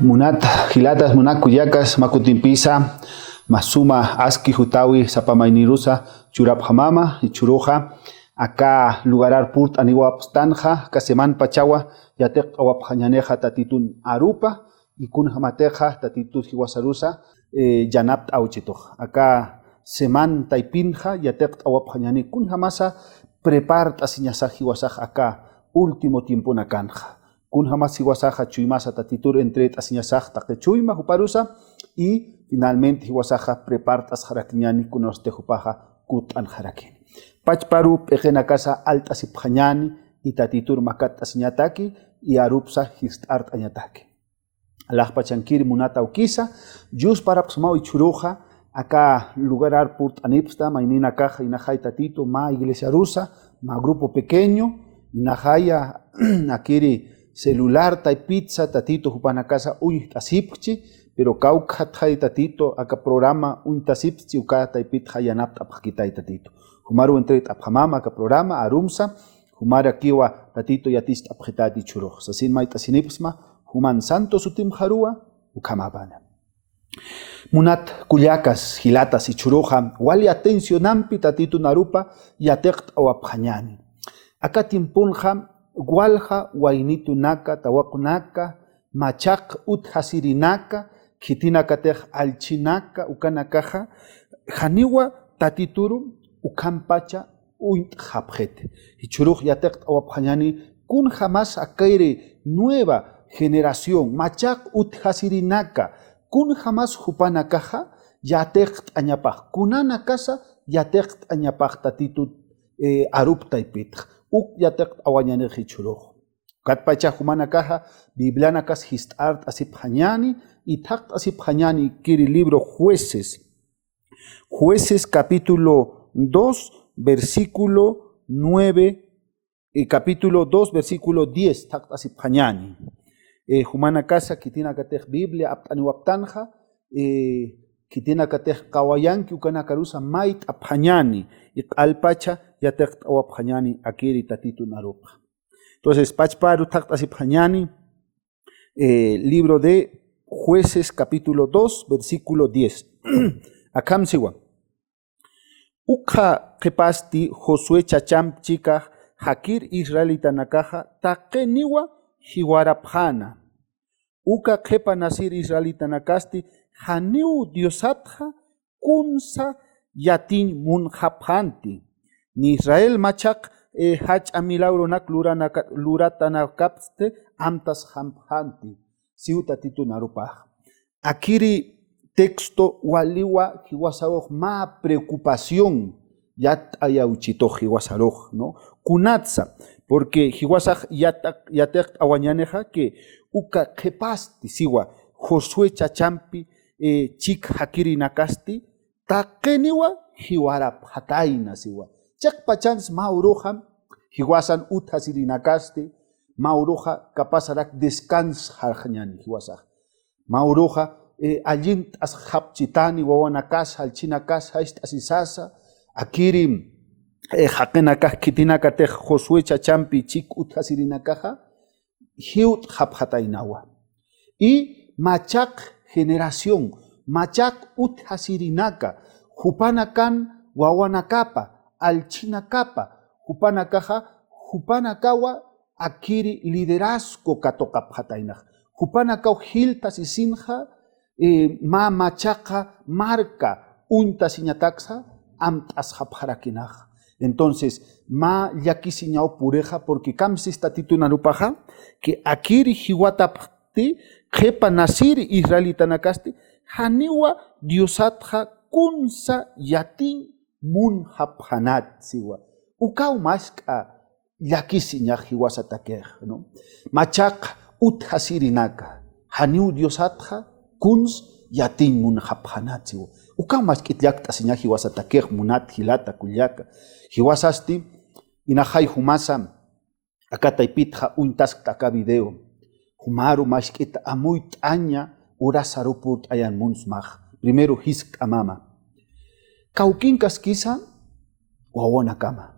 Munat hilatas munak kuyacas makutimpisa masuma aski hutawi sapamainirusa churap hamama y churuja acá lugarar purt aniwapstanja kaseman pachawa yatek awapjañaneja tatitun arupa y kun hamateja tatitun hiwasarusa yanapt auchitoj acá seman taipinja yatek awapjañani kun hamasa prepart asiñasaj hiwasaj acá último tiempo nakanja kun hamas hiwasaja chuymasa tatitur entre asiñasaj taqechuyma huparusa y finalmente hiwasaja prepartas jarakiñani kunoste hupaja kutan jarakini pachparu pejena casa alta sipjañani y tatitur makat asiñataki y arupsa histart añataki alah pachankiri munata ukisa jus para psmau y churuja acá lugarar purt anipsta mainina caja inajay tatito ma iglesia rusa ma grupo pequeño inajaya akiri celular tay pizza tatito hupana casa uy tasipchi pero cauca tay tatito acá programa un tasipchi uka tay pitja yanap apakitay tatito humaru entre aphamama acá programa arumsa humara kiwa tatito yatist apjetati churuj sasin may tasinipsma human santo sutim harua ukamabana munat kuyacas hilatas y churuja wali atencionampi tatito narupa yatekt awapjañani acá timpunja Gualja, Wainitu Naka, Tawakunaka, Machak, Uthasirinaka, Kitinakatej Alchinaka, Ukanakaja, Janiwa, Tatituru, Ukampacha, Uint Japjete. Y Churuj Yatek Awapjani, Kun jamás akaire nueva generación, Machak Uthasirinaka, Kun jamás Jupanakaja, Yatek Añapaj, Kunana casa, Yatek Añapaj Tatitut Arupta y Pitj. Uk yatek awañaneji churuj. Katpacha humana caja, bibliana cas histart asipjañani y takt asipjañani kiri libro Jueces. Jueces capítulo 2, versículo 9, capítulo 2, versículo 10, takt asipjañani. Humana casa kitina katej Biblia aptani waptanja, kitina katej kawayanki ukana karusa mait apjañani. Y alpacha yatek awapjañani akiri tatitu narupa. Entonces, pachparu takt asipjañani, libro de Jueces capítulo 2, versículo 10. Akam siwa. Ukha kepasti Josué chacham chica hakir israelita nakaja takeniwa hiwarapjana. Uka kepa nasir israelita nakasti haniu diosatja kunsa yatin mun haphanti. Ni Israel machak hach amilagro nak luratana kapste amtas hamphanti. Siuta titu narupaj. Akiri texto waliwa hiwasaroj ma preocupación yat ayauchito hiwasaroj, ¿no? Kunatsa, porque hiwasaj yatek awañaneja que uka kepasti siwa Josué chachampi chik hakiri nakasti takeniwa hiwarap hataina siwa. Chak pachans mauruja hiwasan uthasirinakaste mauruja kapasarak descans harjañani hiwasaj. Mauruja allint as hapchitani wawanakas halchinakas haist asisasa akirim hakenakaj kitinakatej Josué chachampi chik uthasirinakaja hiut hapjatainawa. Y machak generación machak uthasirinaka hupanakan wawanakapa alchinakapa hupanakaja hupanakawa akiri liderazgo katokapjatainaj hupanakaw hiltas y sinja ma machaka marca untasiñataksa amtas hapjarakinaj. Entonces ma yakisiñao pureja porque kamsis tatitunarupaja que akiri hiwatapti kepa nasir israelita nakasti haniwa diosatja kunsa yatin mun haphanat siwa. Ukaw maska yakisiñaj hiwasatakej, ¿no? Machak uthasirinaka haniu diosatja kuns yatin mun haphanat siwa. Ukaw mask'itlakta siñaj hiwasatakej munat hilata kullaka. Hiwasasti inajay humasa akataypitja untaskta aka video. Humaru mashkita amuy t'aña urasarupurt ayan munsmaj. Primero hisk amama. Kaukin kaskisa wawona kama.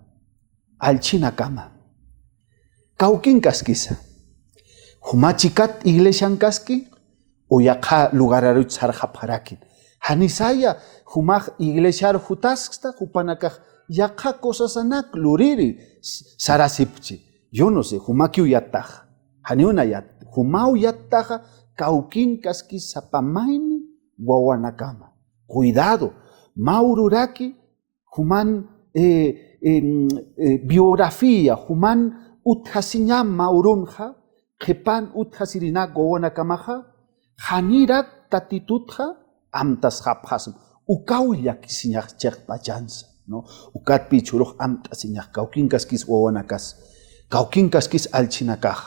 Alchina kama. Kaukin kaskisa. Humachikat iglesian kaski Oyaka lugararut sarja parakin. Hanisaya humaj iglesia jutasksta hupanakaj yaka cosas anak luriri sarasipchi. Yo no sé, humaki uyataj. Haniuna yat. Humau yataja kaukin kaski sapamaini wawanakama. Cuidado. Maururaki human biografía human uthasiñam maurunja kepan uthasirina wawanakamaja hanirak tatitutja amtas hapjasm ukaulla kisiñaj chekpachansa no ukat pichuruj amtasiñaj kaukinkaskis wawanakas alchinakaj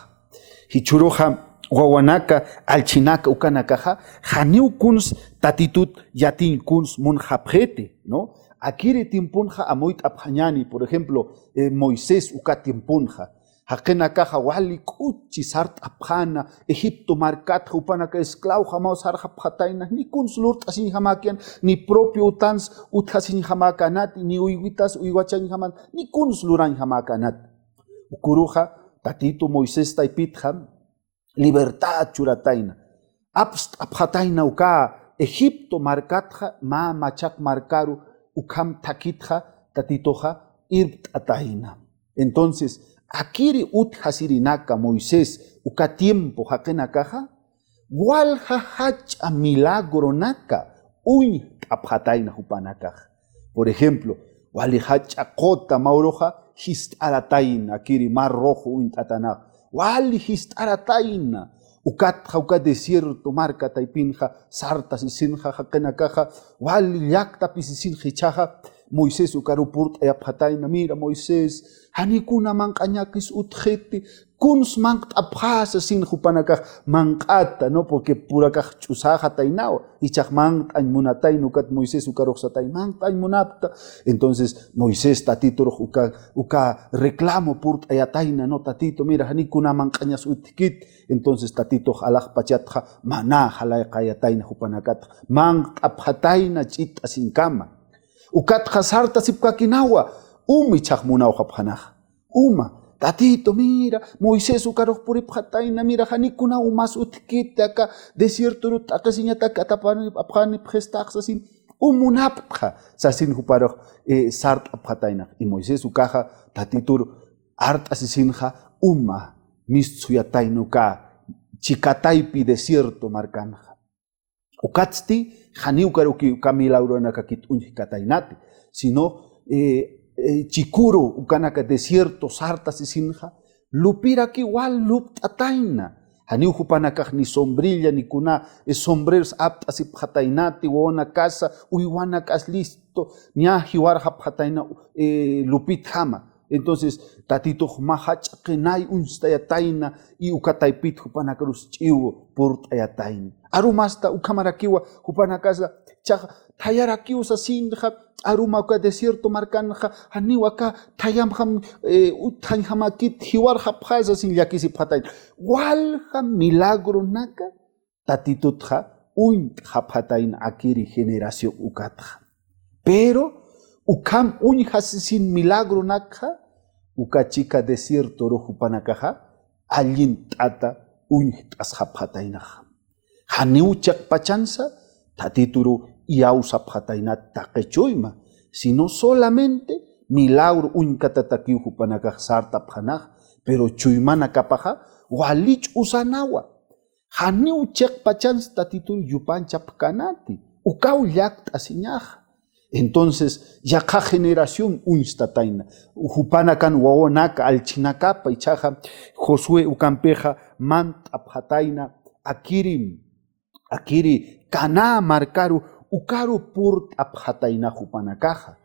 hichuruja wawanaka alchinaka ukanakaja haniu kuns tatitut yatin kuns munjapjete no akiri timpunja amoit abhañani por ejemplo Moisés ukatimpunja Hakenakaja wali kuchi sart abhana Egipto markat upanaka esclavo jamás sarja pataina ni kunslurt asin jamakian ni propio utans uthasin jamakanat ni uiguitas uiguachan jaman ni kunsluran jamakanat ukuruja tatito Moisés taipitja libertad churataina abst abhataina uka Egipto markatja ma machak markaru ukam takitja tatitoja irbt ataina entonces akiri uthasirinaka Moisés uka tiempo hakenakaja walja hacha milagro naka uy apjataina hupanakaja por ejemplo wali hacha kota mauroja hist arataina akiri mar rojo uy tatana wali hist arataina uka desierto marca taipinja sarta sisinja hakenakaja wali yakta pisisinja chaja Moisés ukarupurt ayapjataina mira Moisés hanikuna manqañakis utjeti kuns manqt abjasa sin hupanakaj manqata no porque purakaj ch'usaja tainawa ichaj manqtañ munatay nukat Moisés ukaroqsatay manqtañ munapta entonces Moisés tatito uka reclamo purt ayataina no tatito mira hanikuna manqañas utkit entonces tatito alaj pachatja maná halayqa ayataina hupanakata manqt abjataina ch'ita sin kama ukat hasarta sipkakinawa chaq munawqa phanaj tatito mira Moisés ukaroj puripjataina mira hanikuna umas utkita aka desierto rut akasiñataka atapani apjani pjestaqsasin munapqa sasin huparoj sart apjataina y Moisés ukaja tatitur art asisinja missuyatainuka chikataypi desierto markanja ukatsti hani ukaruki ukamilauronaka kit unjikatainati sino chikuro ukanaka desierto sarta sisinja lupiraki wal luptataina hani ujupanakaj ni sombrilla ni kuna sombreros apt asipjatainati wona casa uywanakas listo nya hiwarja pjataina lupit jama entonces tatito mahachqinay unstayataina y ukataipit jupanakarus chiwo purtayataina arumasta ukamarakiwa jupanakasa chaq tayarakiwa sasinja aruma uka desierto markanja haniwaka tayamjam utanjamakit hiwarja pjasa sin yakisi pjataina walja milagro naka tatitutja japjataina akiri generación ukatja pero ukam sin milagro naka ukachika desierto rojupanakaja allin tata t'asjapjatainaja haniuchak pachansa tatituru iausa taqechuyma sino solamente milagro uñkatatakiw hupanakaj sarta pjanaj pero chuymana kapaja walich usanawa haniuchak pachansa tatituru yupanchapkanati ukaw llakt'asiñaja entonces yaqa generación unstataina hupanakan wawonaka alchinakapa ichaja Josué ukampeja mant apjataina akiri kana markaru ukaru purt apjataina hupanakaja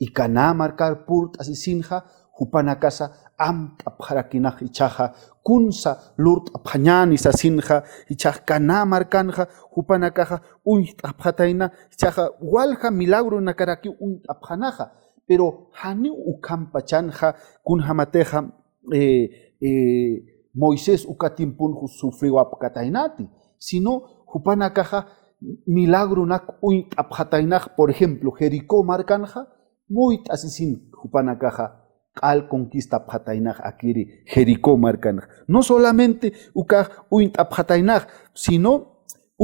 y kana markar purt asisinja hupanakasa amt apjarakinaj ichaja kunsa lurt apjañani sasinja ichaj kana markanja hupanakaja apjataina ichaja walja milagro nakaraki apjanaja pero hani ukampachanja kun hamateja Moisés ukatimpunju sufrió apkatainati sino hupanakaja milagro nak apjatainaj por ejemplo Jericó markanja muy asisin hupanakaja al conquista apjatainaj akiri Jericó markanaj no solamente ukaj apjatainaj sino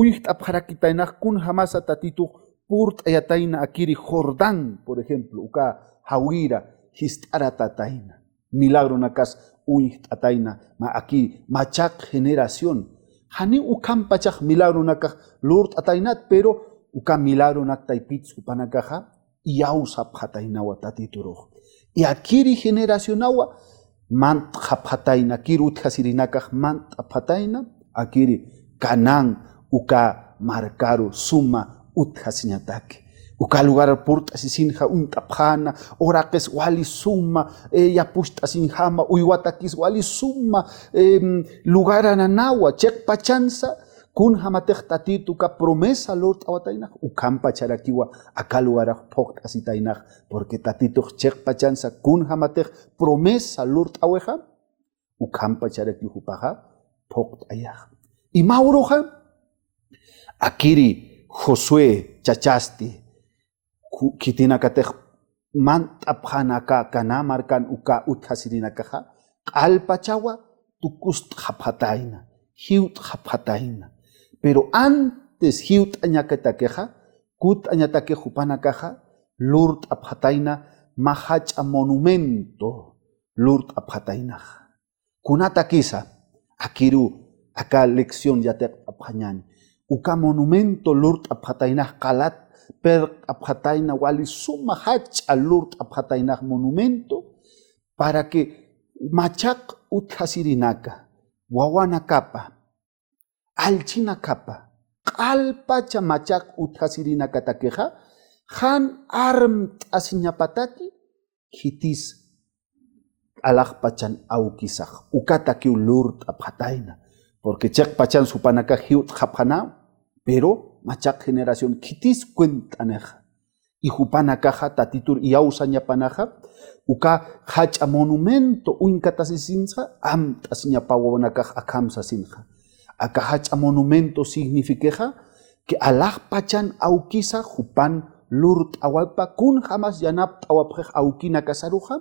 Uyht abjarakitainaj kun jamasa tatitu purt ayataina akiri Jordán, por ejemplo, uka hawira histarataina. Milagro nakas uyht ataina ma aquí machak generación. Hani ukam pachak milagro nakaj lurt atainat, pero uka milagro nak taipitz upanakaja y ausap hatainawa tatituruj. Y akiri generación agua mant hapataina kirut hasirinakaj mant apataina akiri kanan uka marcaru suma uthasiñataki uka lugar purt asisinja untapjana orakes wali suma yapushta asinjama uywatakis wali suma lugar ananawa chek pachanza kun hamatej tatitu ka promesa lord awatainaj ukampa charakiwa aka lugar pok asitainaj porque tatitu chek pachanza kun hamatej promesa lord aweja ukampa charakihupaja pok ayaj y mauroja akiri Josué chachasti kitinakatej mantapjanaka kanamarkan uka uthasirinakaja alpachawa tukust japataina hiut japataina pero antes hiut añakatakeja kut añatake jupanakaja lurt apjataina mahacha monumento lurt apjataina kunata kisa akiru aka lección yatek apjañan uka monumento lurt apjataina kalat per apjataina wali suma hacha lurt apjataina monumento para que machak uthasirinaka wawana kapa alchina kapa qalpacha machak uthasirinaka takeja han arm asiñapataki hitis alajpachan aukisaj ukataki lurt apjataina porque chek pachan supanaka hiut japana pero machak generación kitis cuentaneja y jupanakaja tatitur y ausañapanaja uka hacha monumento uinkatasisinja am tasiñapawonakaj akamsa sinja aka hacha monumento signifiqueja que alaj pachan aukisa jupan lurt awalpa kun jamás yanap awaprej aukina kasaruja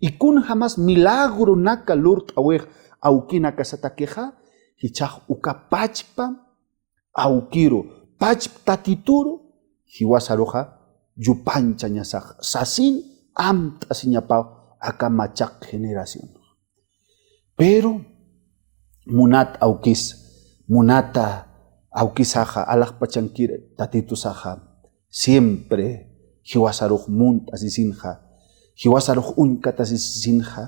y kun jamás milagro naka lurt awej aukina kasatakeja hichaj uka pachpa aukiro pach tatituro hiwasaroja yupancha ñasaj sasin am tasiñapaw aka machak generación pero munat aukis munata aukisaja alaj pachankire tatitusaja siempre hiwasaruj munt asisinja hiwasaruj unkat asisinja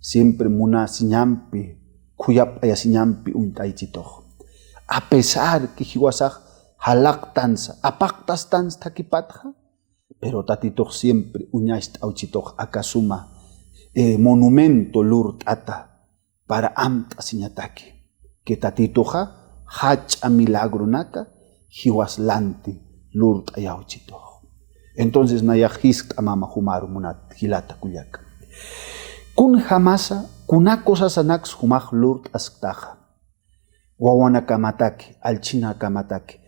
siempre muna siñampi kuyap ayasiñampi untaichitoj a pesar que hiwasaj halaktanza apaktas takipatja pero tatitoj siempre uñaist auchitoj akasuma monumento lurt ata para amt asiñataki que tatitoja hacha milagro naka hiwaslanti lurt ayauchitoj entonces nayajisk amama humaru munat hilata kuyaka kun jamasa kuna cosa sanax humaj lurt asktaja wawana kamataki alchina kamataki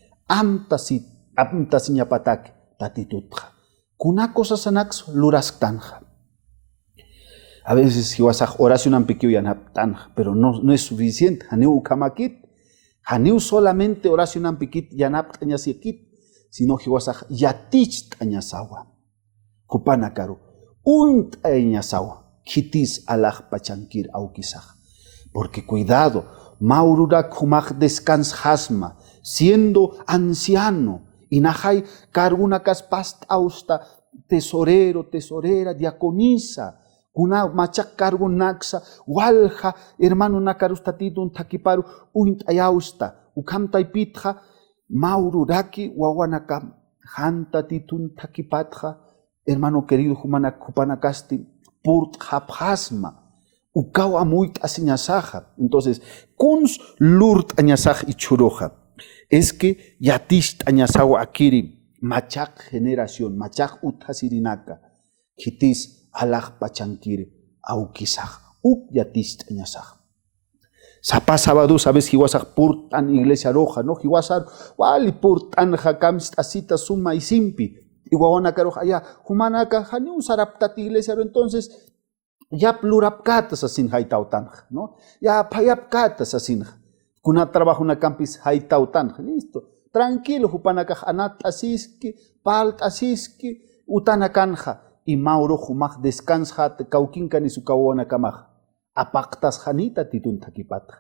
amtasiñapataki tatitutja kuna cosa sanax lurasktanja a veces hiwasaj oración ampikiu yanaptanja pero no es suficiente haneu kamakit haneu solamente oración ampikit yanaptañasikit sino hiwasaj yatich tañasawa kupanakaru untaiñasawa kitis alaj pachankir aukisaj porque cuidado maururak humaj descanshasma siendo anciano y najay cargunakas past austa tesorera diaconisa kuna machak cargo naxa walja hermano nakarustatitun takiparu untayausta ukamtaipitja maururaki wawanaka hantatitun takipatja hermano querido humana kupanakasti purt hapjasma ukaw amuit asiñasaja entonces kuns lurt añasaj y churoja es que yatist añasawa akiri machak generación machak uthasirinaka kitis alaj pachankir aukisaj yatist añasaj sapa sábado sabes hiwasaj purtan iglesia roja no hiwasar wali purtan jakams asita suma y simpi y wawana karoja ya humanaka hani usaraptati iglesia entonces ya plurapkatas asin haitautanja no ya payapkatas asin Kuna trabajo na campis haitautan, listo. Tranquilo, hupanakaj anat asiski, palt asiski, utanakanja. Y mauro humaj descansa kaukinka ni su kawana kamaj. Apaktas hanita titun takipata.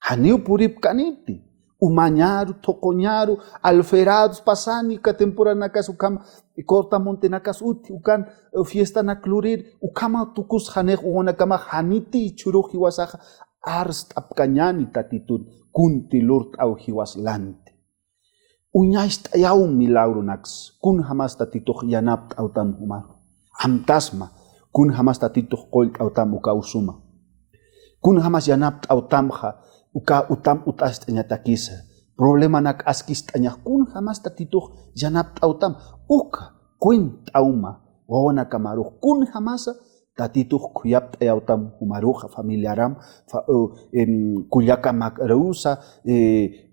Haniu purip kaniti. Umañaru, tocoñaru, alferados pasani, katempuranakas ukam, corta montenakas uti, ukan fiesta na clurir, ukama tukus hanej uonakama haniti churuji wasaja, arst apkañani tatitun, kunti lurt au hiwaslante. Uñaist ayaw milagro naks, kun hamas tatituj yanapt autam humaru. Amtasma, kun hamas tatituj kolt autam ukausuma. Kun hamas yanapt autamja, uka utam utast takisa. Problema nak askis tanya kun hamas tatituj yanapt autam. Uka kuent auma, wawana kamaruj. Kun hamasa tatituj kuyapt autam humaruja familiaram, kuyaka makreusa,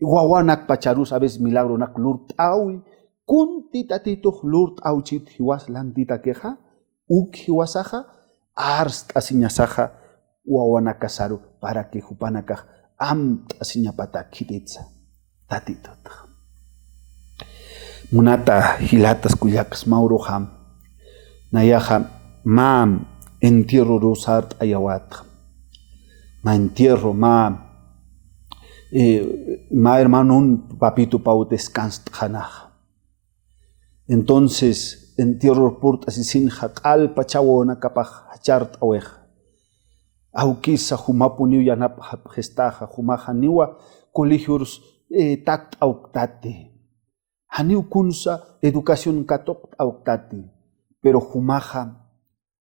wawanak pacharusa, a veces milagro nak lurt awi. Kunti tatituj lurt auchit hiwas lantita queja, uk hiwasaja, arst asiñasaja, wawanakasaru para que hupanakaj asiñapata kiritza tatitut. Munata hilatas kuyakas mauroham, nayaha mam entierro rosart ayawat, ma entierro ma hermano un papito pau descansa. Entonces entierro purt asisinja al pachawona kapaj hachart aweja. Aukisa humapuniu yanap gestaja humaja niwa colegios takt auktati. Haniu kunsa educación katok auktati. Pero humaja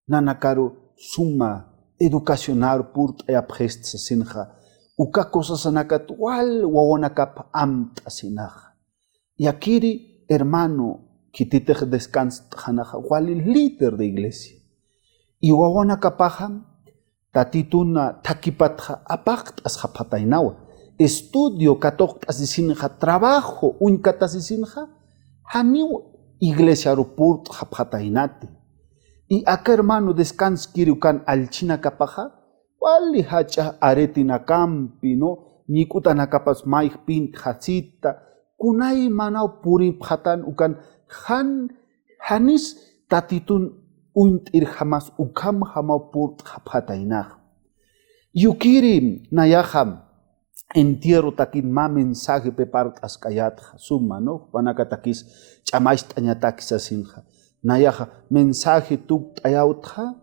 nanakaru suma educacionar purt ayapgest sinja. Uka cosas anakat wal wawanakap amt asinaja. Yakiri hermano kititej descans hanaja wal líder de iglesia. Y wawanakapaham tatituna takipatja apakt ashapatainawa. Estudio katok asisinja, trabajo unkat asisinja, haniu iglesia aeroport hapatainate. Y acá hermano descans kiriukan alchina kapaja, wali hacha aretina campi, no, nikutana kapas maik pint hachita, kunai manau purin hatan ukan hanis tatitun uint irhamas ukam hamau purt hapatainah. Yukiri nayaham entierro takin ma mensaje pepart askayat suma, no, panakatakis chamaist añatakis asinja. Nayaja mensaje tuk ayautja,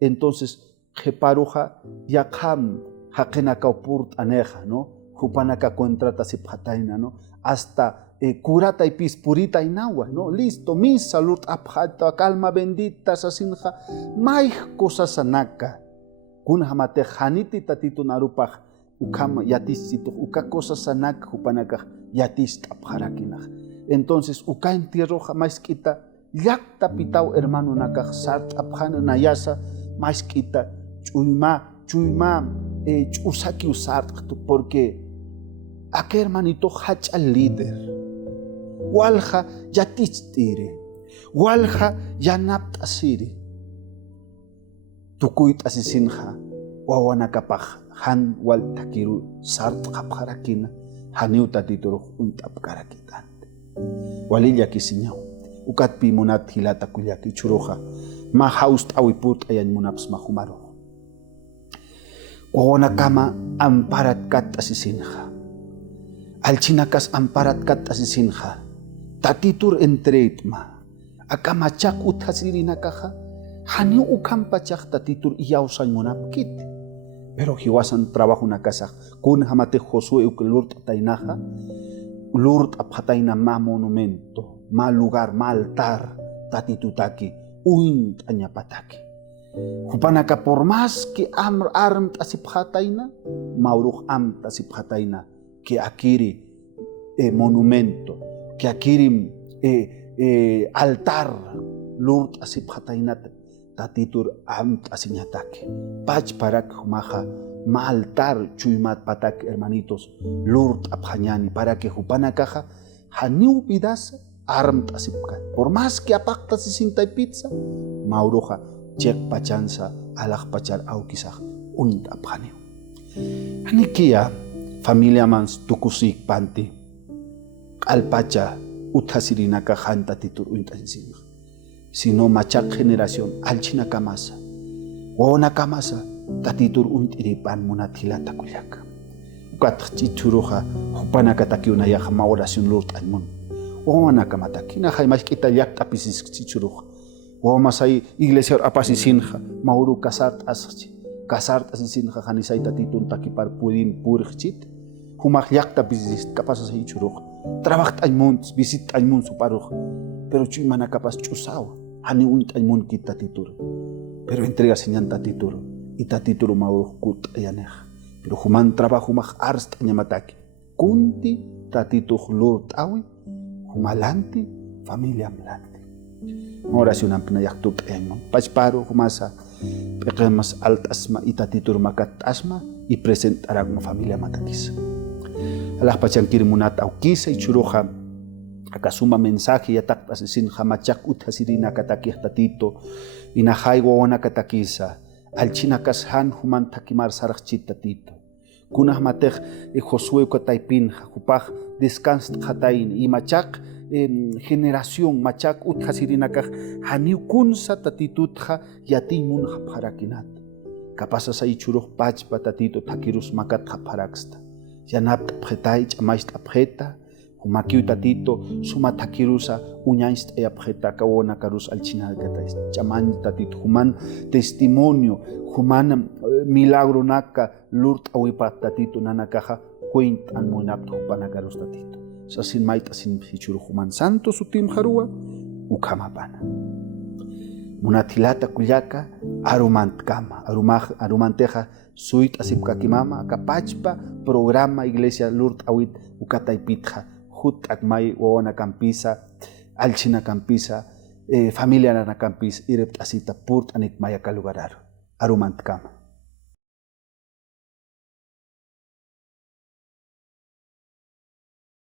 entonces jeparuja yakam hakenaka purt aneja, no, jupanaka contrata sipataina, no, hasta curata y pispurita inagua, no, listo, misa, salud abjata, calma bendita, sasinja, maich cosas anaka, kun hamate haniti tatito narupaj, ukama yatisito, uka cosas anak, jupanaka yatist abjarakinaj. Entonces, uka entierro jamás quita, yakta pitao hermano nakaj sart abjana nayasa, más quita, chuyma, usaki usart, porque aquel hermanito hach al líder. Walja yatistire, walja yanapt asiri. Tukuit asisinja, wawanakapaj, han wal takiru sart kapharakina, haniu tatituro untap karakitante. Walilla kisiñaw, ukat pimunat hilata kuyaki churoja, ma haust awiput ayan munaps mahumaro. Wawanakama amparat kat asisinja. Alchinakas amparat kat asisinja. Tatitur entreitma, akamachak uthasirinakaja, haniu ukampachak tatitur iyausan monapkit. Pero hiwasan trabajo na casa, kun hamate Josué lurt tainaja, lurt apataina ma monumento, ma lugar, ma altar, tatitutaki, uint añapataki. Hupanaka por más que armt asipjataina, mauruj amt asipjataina, que akiri monumento, que akirim altar lurt asipjatainat tatitur amt asiñatake. Pach parak maja ma altar chuymat patak hermanitos lurt apjañani para que hupanakaja haniu vidas armt asipkat. Por más que apakta sisinta pizza, mauroja chek pachanza alaj pachar aukisaj uint apjaniu. Anikia familia mans tukusik panti alpacha uthasirinaka janta titur uintasisinja sino machak generación alchina kamasa ona kamasa tatitur untiripan munathilata kuyaka ukat chichuruja hupanaka takiuna yaja ma oración lurt almun ona kamataki na jaimas kita yakta pisis chichuruja o masai iglesia apasisinja mauru kasart asisinja janisaita titun takipar purin purchit humak yakta pisis kapasa sai churuja trabaja almun visit almun suparuja pero chui mana kapas chusao hani unt almun kita titur pero entrega señan tatitur y tatitur mauru kut ayanej pero human trabajo maj arst anyamataki kunti tatitur lurt awi humalanti familia mlanti oración ampna yaktuk enmo pachparo humasa pequemas alt asma y tatitur makat asma y presentará una familia matakis alah pachankir munat aukisa y churoja akasuma mensaje ya tak asesin hamachak uthasirina katakih tatito inahai wawana katakisa alchina kashan human takimar sarachit tatito kunah matej Josué kataipin hupaj descans khatain y machak generación machak uthasirinakaj haniukunsa tatitutja yatimun haparakinat kapasa sa ichuruj pachpa tatito takirus makat haparaksta yanap tapjetay chamaist apjeta humakiu tatito suma takirusa uñaist e apjeta kawona karus alchina gatais chaman tatito human testimonio human milagro naka lurt awipa tatito nanakaja kuint anmunap hupanakarus tatito sasin maita sin hichuru human santo sutim harua ukamapana munatilata kuyaka arumanteja suit asipkakimama akapachpa programa iglesia lurt awit ukataipitja hut akmay wawana campisa alchina campisa familia nana campis irept asita purt anik maya kalugarar arumantkama